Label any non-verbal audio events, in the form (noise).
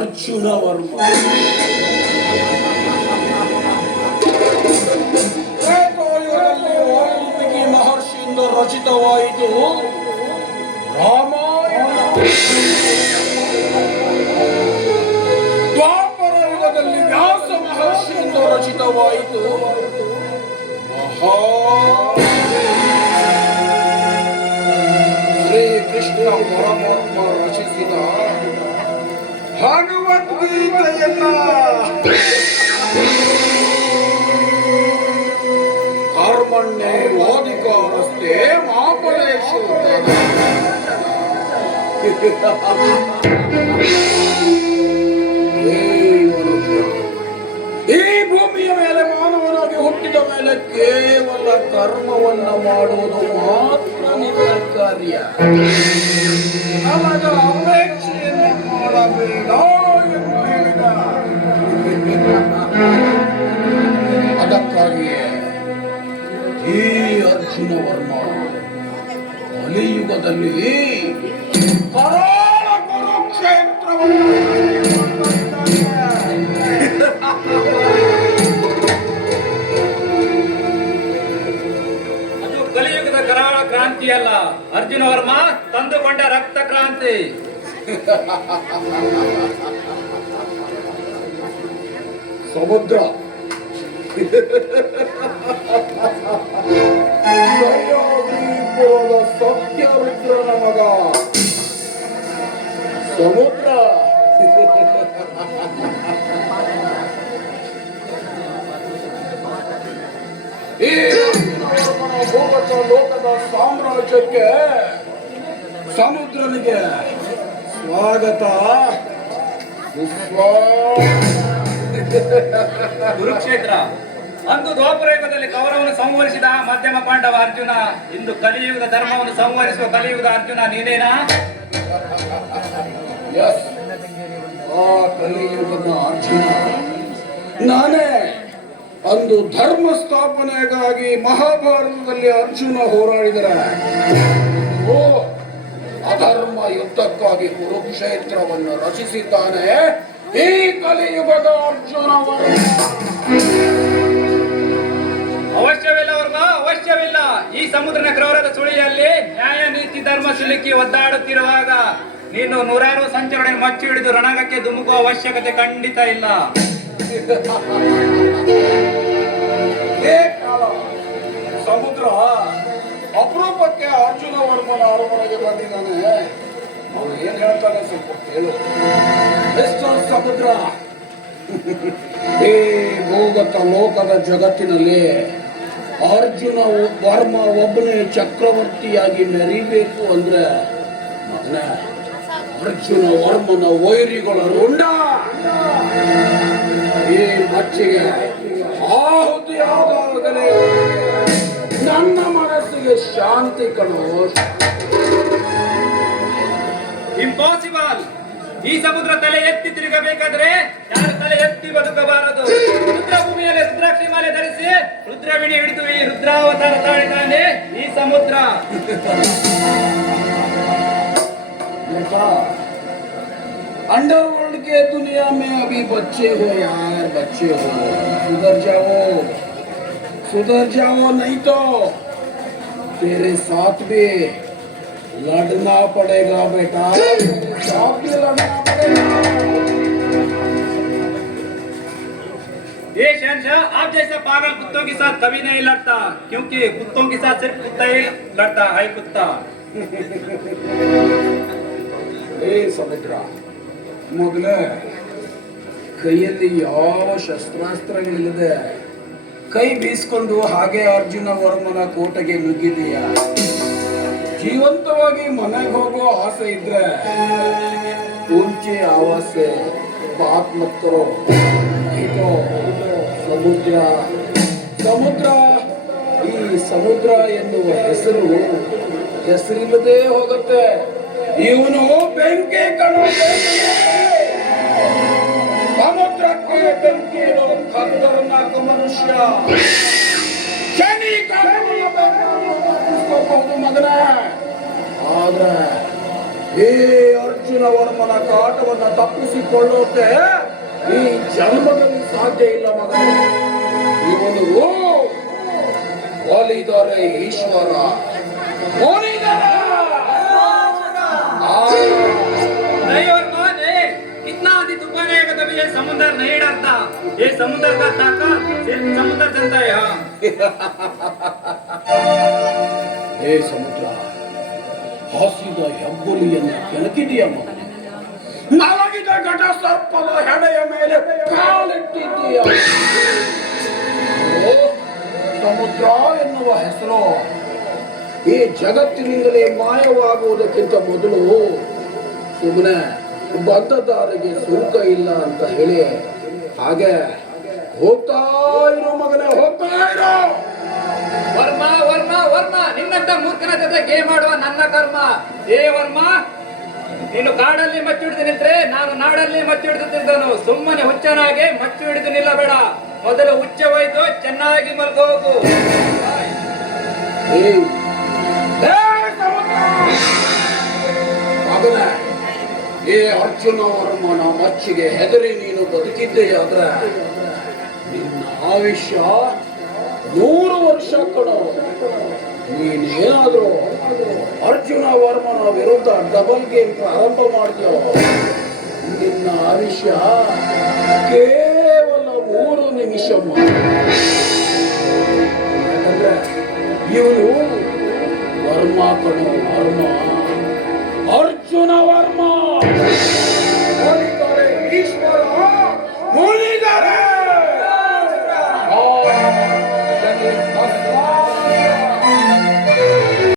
அர்ஜுனவர்மா ವಾಲ್ಮೀಕಿ ಮಹರ್ಷಿಯಿಂದ ರಚಿತವಾಯಿತು ರಾಮಾಯಣ ದ್ವಾಪರ ಯುಗದಲ್ಲಿ ವ್ಯಾಸ ಮಹರ್ಷಿಯಿಂದ ರಚಿತವಾಯಿತು ಮಹಾ ಶ್ರೀ ಕೃಷ್ಣ ಪರಮಾತ್ಮ ರಚಿಸಿದ ಭಗವದ್ಗೀತೆಯನ್ನ ಕರ್ಮಣ್ಣೆ ವಾದಿಕಾರಸ್ತೆ ಮಾಪಲೇಶು ಈ ಭೂಮಿಯ ಮೇಲೆ ಮಾನವನಾಗಿ ಹುಟ್ಟಿದ ಮೇಲೆ ಕೇವಲ ಕರ್ಮವನ್ನು ಮಾಡುವುದು ಮಾತ್ರ ನಿನ್ನ ಕಾರ್ಯ ನಮಗ ಅಪೇಕ್ಷೆಯನ್ನು ಅದಕ್ಕಾಗಿಯೇ ಈ ಅರ್ಜುನ ವರ್ಮ ಕಲಿಯುಗದಲ್ಲಿ ಅದು ಕಲಿಯುಗದ ಕರಾಳ ಕ್ರಾಂತಿ ಅಲ್ಲ ಅರ್ಜುನ ವರ್ಮ ತಂದುಕೊಂಡ ರಕ್ತ ಕ್ರಾಂತಿ. ಸಮುದ್ರ. ಸತ್ಯ ಸತ್ಯರುದ್ರನ ಮಗ. ಸಮುದ್ರ. ಈ ಭೂಗತ ಲೋಕದ ಸಾಮ್ರಾಜ್ಯಕ್ಕೆ ಸಮುದ್ರನಿಗೆ ಸ್ವಾಗತ. ಕುರುಕ್ಷೇತ್ರ. ಅಂದು ದ್ವಾಪರಯುಗದಲ್ಲಿ ಕೌರವನು ಸಂವರಿಸಿದ ಮಧ್ಯಮ ಪಾಂಡವ ಅರ್ಜುನ. ಇಂದು ಕಲಿಯುಗದ ಧರ್ಮವನ್ನು ಸಂವರಿಸುವ ಕಲಿಯುಗದ ಅರ್ಜುನ ನೀನೇನಾ? ಎಸ್ ಆ ಕಲಿಯುಗದ ಅರ್ಜುನ. ನಾನೇ ಅಂದು ಧರ್ಮ ಸ್ಥಾಪನೆಗಾಗಿ ಮಹಾಭಾರತದಲ್ಲಿ ಅರ್ಜುನ ಹೋರಾಡಿದರೆ. ಅಧರ್ಮ ಯುದ್ಧಕ್ಕಾಗಿ ಕುರುಕ್ಷೇತ್ರವನ್ನು ರಚಿಸಿದ್ದಾನೆ ಈ ಕಲಿಯುಗದ ಅರ್ಜುನವನು ಅವಶ್ಯವಿಲ್ಲ ವರ್ಮ ಅವಶ್ಯವಿಲ್ಲ. ಈ ಸಮುದ್ರನ ಕ್ರೌರದ ಸುಳಿಯಲ್ಲಿ ನ್ಯಾಯ ನೀತಿ ಧರ್ಮ ಸಿಲುಕಿ ಒದ್ದಾಡುತ್ತಿರುವಾಗ ನೀನು ನೂರಾರು ಸಂಚರಣೆ ಮಚ್ಚಿ ಹಿಡಿದು ರಣಗಕ್ಕೆ ಧುಮುಕುವ ಅವಶ್ಯಕತೆ ಖಂಡಿತ ಇಲ್ಲ. (laughs) ಸಮುದ್ರ ಅಪರೂಪಕ್ಕೆ ಅರ್ಜುನ ವರ್ಮನ ಅರಮನೆಗೆ ಬಂದಿದ್ದಾನೆ. ಅವನು ಏನ್ ಹೇಳ್ತಾನೆ ಸ್ವಲ್ಪ ಕೇಳು. ಮಿಸ್ಟರ್ ಸಮುದ್ರ. ಈ ಭೂಗತ ಲೋಕದ ಜಗತ್ತಿನಲ್ಲಿ ಅರ್ಜುನ ವರ್ಮ ಒಬ್ಬನೇ ಚಕ್ರವರ್ತಿಯಾಗಿ ಮೆರಿಬೇಕು ಅಂದ್ರೆ ಮಗನೇ, ಅರ್ಜುನ ವರ್ಮನ ವೈರಿಗಳ ರುಂಡ. ಈ ಮಚ್ಚಿಗೆ ಆಹುತಿಯಾದಾಗಲೇ ಮನಸ್ಸಿಗೆ ಶಾಂತಿ ಕಣೋ ಇಂಪಾಸಿಬಲ್ ಈ ಸಮುದ್ರ ತಲೆ ಎತ್ತಿ ತಿರುಗಬೇಕಾದ್ರೆ ಯಾರು ತಲೆ ಎತ್ತಿ ಬದುಕಬಾರದು ರುದ್ರ ಭೂಮಿಯಲ್ಲಿ ರುದ್ರಾಕ್ಷಿ ಮಾಲೆ ಧರಿಸಿ ರುದ್ರವಿಣಿ ಹಿಡಿದು ಈ ರುದ್ರಾವತಾರ ತಾಳಿದ್ದಾನೆ ಈ ಸಮುದ್ರ बेटा अंडरवर्ल्ड के दुनिया में अभी बच्चे हो यार बच्चे हो सुधर जाओ सुधर जाओ नहीं तो तेरे साथ भी लड़ना पड़ेगा बेटा तेरे साथ भी लड़ना पड़ेगा ये शहनशाह आप जैसे पागल कुत्तों के साथ कभी नहीं लड़ता क्योंकि कुत्तों के साथ सिर्फ कुत्ता ही लड़ता है कुत्ता ಏ ಸಮುದ್ರ ಮೊದಲೇ ಕೈಯಲ್ಲಿ ಯಾವ ಶಸ್ತ್ರಾಸ್ತ್ರಗಳಿಲ್ಲದೆ ಕೈ ಬೀಸ್ಕೊಂಡು ಹಾಗೆ ಅರ್ಜುನ ವರ್ಮನ ಕೋಟೆಗೆ ನುಗ್ಗಿದೀಯ? ಜೀವಂತವಾಗಿ ಮನೆಗೆ ಹೋಗೋ ಆಸೆ ಇದ್ರೆ ಮುಂಚೆ ಆವಾಸೆ ಮಕ್ಕಳು ಇದು ಸಮುದ್ರ. ಸಮುದ್ರ, ಈ ಸಮುದ್ರ ಎನ್ನುವ ಹೆಸರು ಹೆಸರಿಲ್ಲದೆ ಹೋಗುತ್ತೆ. ಇವನು ಬೆಂಕಿ ಕಣೋ ಬೆಂಕಿ. ಸಮುದ್ರಕ್ಕೆ ಬೆಂಕಿ ಇರೋ ಖತರ್ನಾಕ ಮನುಷ್ಯ ಶನಿ ತಪ್ಪಿಸ್ಕೋಬಹುದು ಮಗನೇ ಆದ್ರೆ ಈ ಅರ್ಜುನ ವರ್ಮನ ಕಾಟವನ್ನ ತಪ್ಪಿಸಿಕೊಳ್ಳೋಕೆ ಈ ಜನ್ಮದಲ್ಲಿ ಸಾಧ್ಯ ಇಲ್ಲ ಮಗನೇ. ಇವನು ಒಲಿದರೆ ಈಶ್ವರ. ये समुद्र का ताकत सिर्फ समुद्र जनता है हाँ ಹೇ ಸಮುದ್ರ ಹಾಸಿದ ಹೆಬ್ಬುಲಿಯನ್ನು ಕೆಣಕಿದೆಯಮ್ಮ ನಲಗಿದ ಘಟ ಸರ್ಪದ ಹೆಡೆಯ ಮೇಲೆ ಕಾಲಿಟ್ಟಿದ್ದೀಯ ಓ, ಸಮುದ್ರ ಎನ್ನುವ ಹೆಸರು ಈ ಜಗತ್ತಿನಿಂದಲೇ ಮಾಯವಾಗುವುದಕ್ಕಿಂತ ಮೊದಲು ಸುಮ್ಮನೆ ಬಂದ ದಾರಿಗೆ ಸುಂಕ ಇಲ್ಲ ಅಂತ ಹೇಳಿ ಹಾಗೆ ಹೋಗ್ತಾ ಇರೋ ಮಗನೇ ಹೋಗ್ತಾ ಇರೋ. ವರ್ಮ ವರ್ಮ ವರ್ಮ ನಿನ್ನಂತ ಮೂರ್ಖನ ಜೊತೆ ಗೇಮ್ ಮಾಡುವ ನನ್ನ ಕರ್ಮ. ಏ ವರ್ಮ ನೀನು ಕಾಡಲ್ಲಿ ಮಚ್ಚಿ ಹಿಡಿದು ನಿಂತ್ರೆ ನಾನು ನಾಡಲ್ಲಿ ಮಚ್ಚಿ ಹಿಡಿದು ತಿಂದನು. ಸುಮ್ಮನೆ ಹುಚ್ಚನಾಗೆ ಮಚ್ಚಿ ಹಿಡಿದು ನಿಲ್ಲಬೇಡ. ಮೊದಲು ಹುಚ್ಚ ಹೋಯ್ತು ಚೆನ್ನಾಗಿ ಮಲ್ಕೋಗು! ಮಗನೇ, ಈ ಅರ್ಜುನ ವರ್ಮನ ಮಚ್ಚಿಗೆ ಹೆದರಿ ನೀನು ಬದುಕಿದ್ದೆಯಾದ್ರೆ ನಿನ್ನ ಆಯುಷ್ಯ ನೂರು ವರ್ಷ ಕಡೋ ನೀನೇನಾದ್ರೂ ಅರ್ಜುನ ವರ್ಮನ ವಿರುದ್ಧ ಡಬಲ್ ಗೇಮ್ ಪ್ರಾರಂಭ ಮಾಡಿದ್ಯೋ ನಿನ್ನ ಆಯುಷ್ಯ ಕೇವಲ ಮೂರು ನಿಮಿಷ. ಯಾಕಂದ್ರೆ ಇವನು ವರ್ಮ ಕಣೋ, ವರ್ಮ